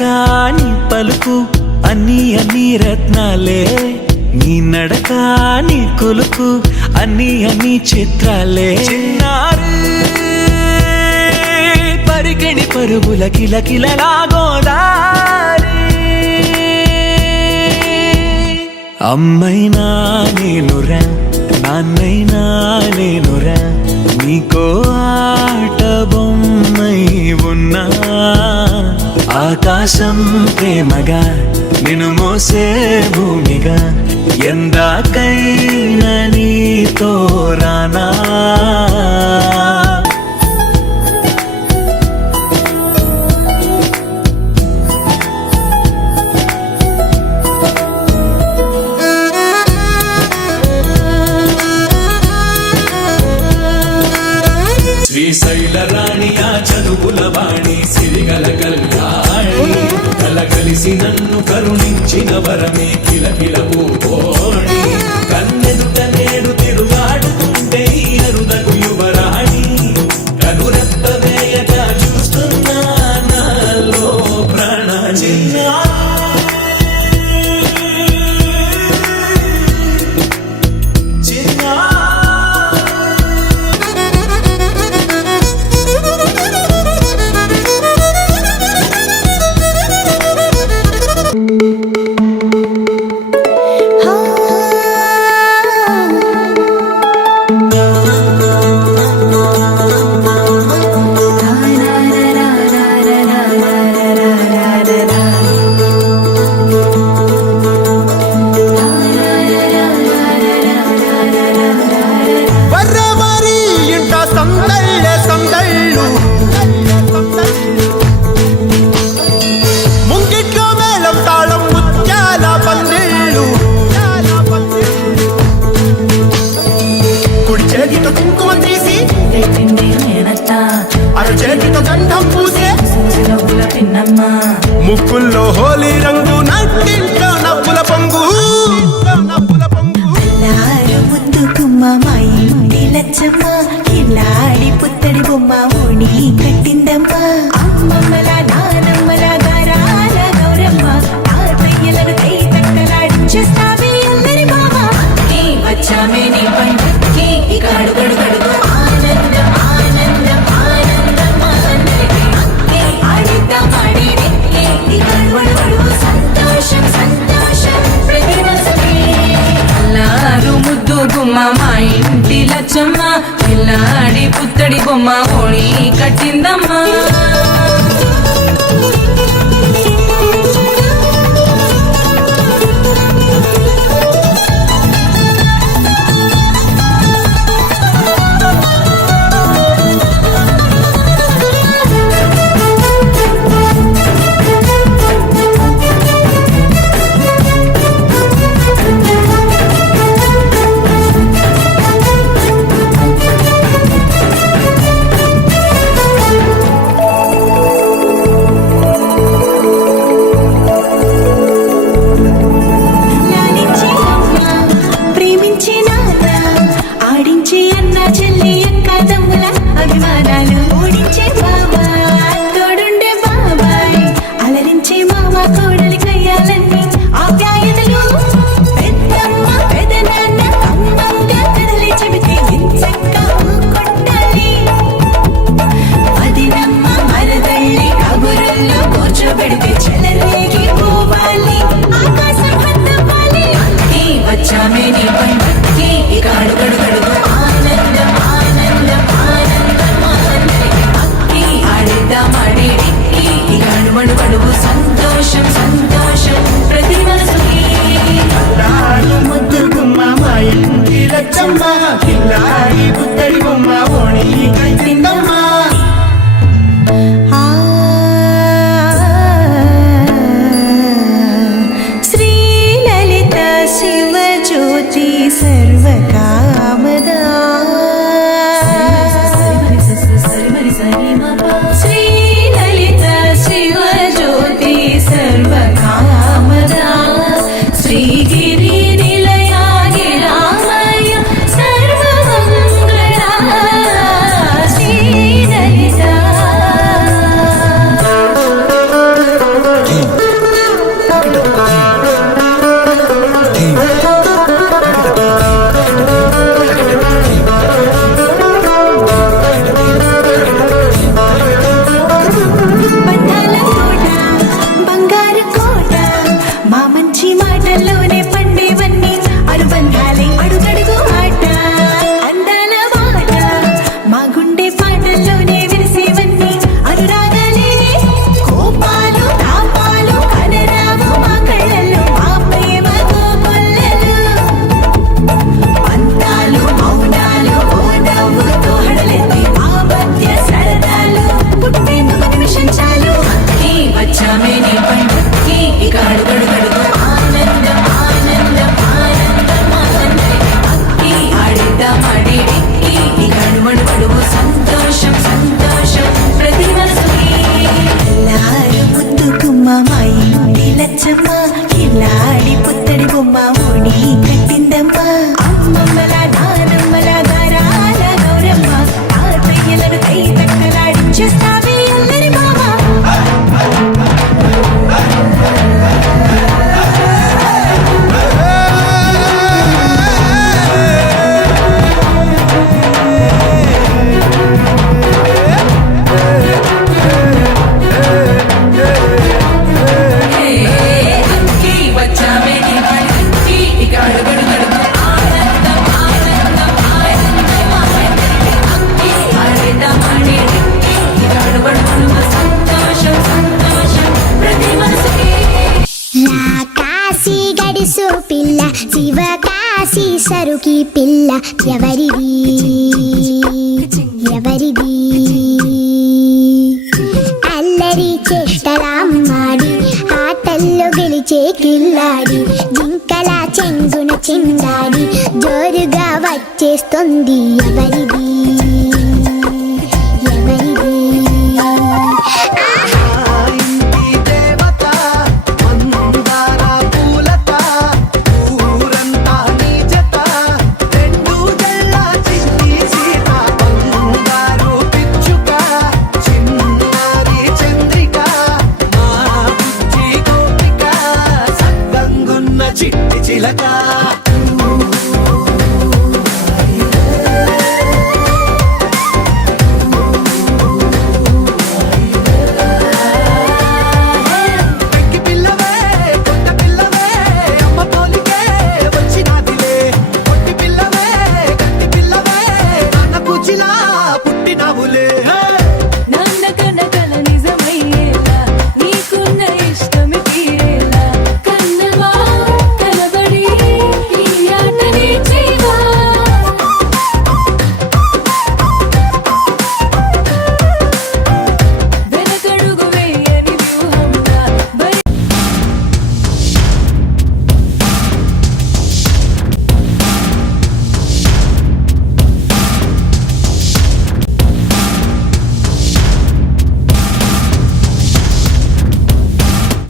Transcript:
నడక నీ పలుకు అన్ని అన్ని రత్నాలే, నీ నడక నీ కొలుకు అన్ని అన్ని చిత్రాలే. చిన్నారు పరికిణి పరుగుల కిలకిలలా గోదారి, అమ్మైనా నేనురా నాన్నైనా నేనురా, నీకో ఆట బొమ్మై ఉన్నా. ఆకాశం ప్రేమగా నిన్ను మోసే భూమిగా, ఎందాకైనా నీతో రానా. శ్రీశైల రాణియా చదువుల వాణి సిరిగల కళ్యాణి, కలగలిసి నన్ను కరుణించిన వరమే కిలకిల పూకోణి. కన్నెదుట నేడు తిరుగాడుతుంటే అరుదకు యువరాణి, కనురెప్పవేయగా చూస్తున్నా నాలో ప్రాణ. ముక్కుల్లో హోలీ రంగు, నట్టింట్లో నవ్వుల పొంగు. ముందు గుమ్మ మా ఇంటి లచ్చమ్మ, ఇల్లాడి పుత్తడి బొమ్మ ఓణి కట్టిందమ్మా. అమ్మమ్మల నానమ్మల గారాల గౌరమ్మ, తాతయ్యలను కై తట్టలాడించేస్తావే అందరి బావ. వచ్చామే నీ పండుగకి గడుగడు గడుగు, ఆనందం ఆనందం ఆనందం అందరికీ. ఆడిద్దాం ఆడినే సంతోషం సంతోషం ప్రతిమసమే. అల్లారు ముద్దు గుమ్మ మా ఇంటి లచ్చమ్మ, పిల్లాడి పుత్తడి బొమ్మ ఓణి కట్టిందమ్మా. శివకాశి సరుకి పిల్ల ఎవరిది ఎవరిది అల్లరి చేష్టలామ్మాడి ఆటల్లో గెలిచే కిల్లాడి జింకల చెంగున చిందాడి జోరుగా వచ్చేస్తుంది ఎవరిది ఎవరిది ఇంటి దేవత మందార పూలత ఊరంతా నీ జత రెండు జల్ల చిట్టి సీత బంగారు పిచ్చుక చిన్నారి చంద్రిక మా బుజ్జి గోపిక సద్దంగున్న చిట్టి చిలక